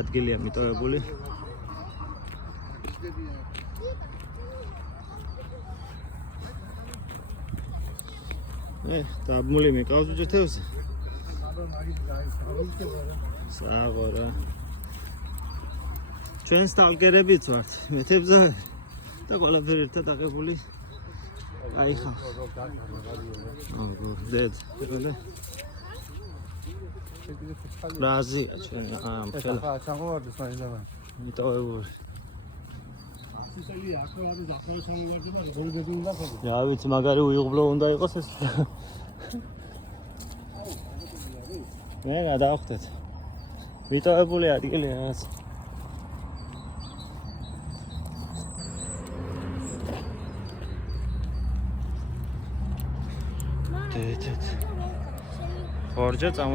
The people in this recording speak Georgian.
ადგილია მიტოვებული. დაბმული მიყავს უჯეთევზე. საღორა. ჩვენ სტალკერებიც ვართ, მეთებზე და ყველაფერი ერთად აღებული. აი ხა. დედ, ხოდა. რაზია ჩვენ ამ ხელა. მიტოვებული. რა ვიცი, მაგარი უიღბლო უნდა იყოს ეს. მე გადავხვდეთ. მიტოვებული ადგილი რაღაც. დედეთ. ხორჯა წამო